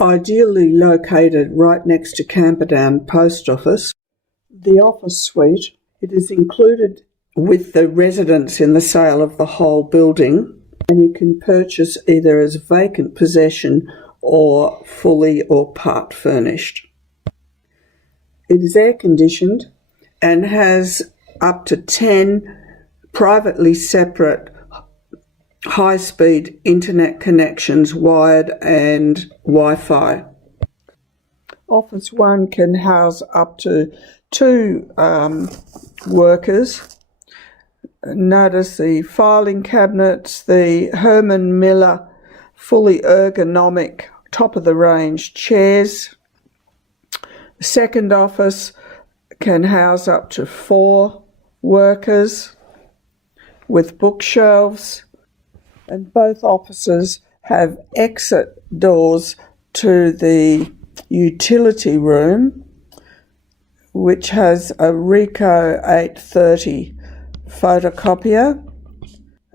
Ideally located right next to Camperdown Post Office, the office suite, it is included with the residence in the sale of the whole building, and you can purchase either as vacant possession or fully or part furnished. It is air conditioned and has up to 10 privately separate high-speed internet connections, wired and Wi-Fi. Office 1 can house up to 2 workers. Notice the filing cabinets, the Herman Miller fully ergonomic top-of-the-range chairs. The second office can house up to 4 workers with bookshelves, and both offices have exit doors to the utility room, which has a Ricoh 830 photocopier,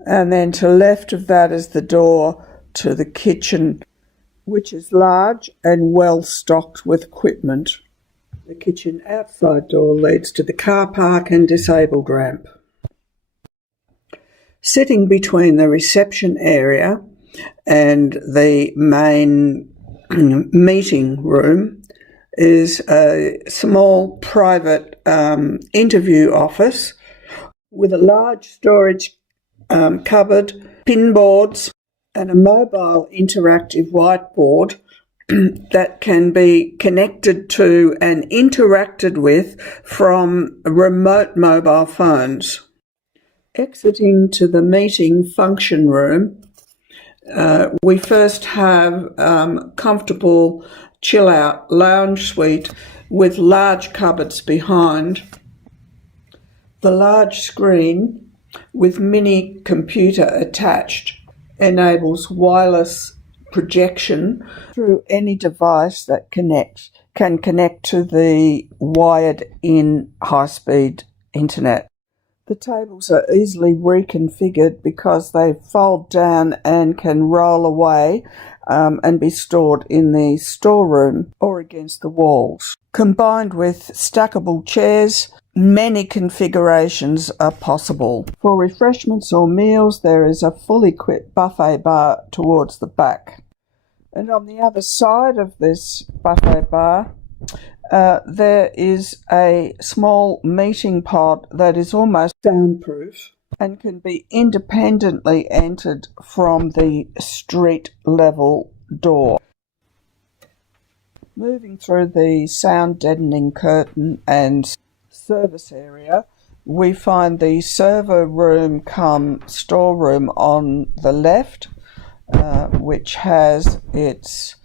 and then to the left of that is the door to the kitchen, which is large and well stocked with equipment. The kitchen outside door leads to the car park and disabled ramp. Sitting between the reception area and the main meeting room is a small private interview office with a large storage cupboard, pin boards, and a mobile interactive whiteboard that can be connected to and interacted with from remote mobile phones. Exiting to the meeting function room, we first have comfortable chill-out lounge suite with large cupboards behind. The large screen with mini computer attached enables wireless projection through any device that can connect to the wired-in high-speed internet. The tables are easily reconfigured because they fold down and can roll away and be stored in the storeroom or against the walls. Combined with stackable chairs, many configurations are possible. For refreshments or meals, there is a fully equipped buffet bar towards the back. And on the other side of this buffet bar, there is a small meeting pod that is almost soundproof and can be independently entered from the street level door. Moving through the sound deadening curtain and service area, we find the server room cum storeroom on the left, which has its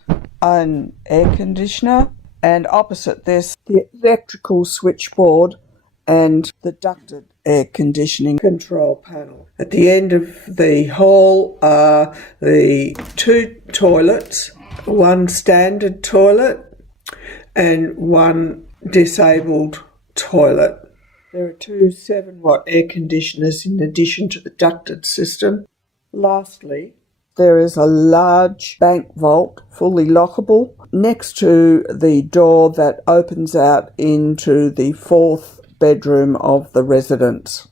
own air conditioner, and opposite this, the electrical switchboard and the ducted air conditioning control panel. At the end of the hall are the 2 toilets, one standard toilet and one disabled toilet. There are 2 7-watt air conditioners in addition to the ducted system. Lastly, there is a large bank vault, fully lockable, next to the door that opens out into the 4th bedroom of the residence.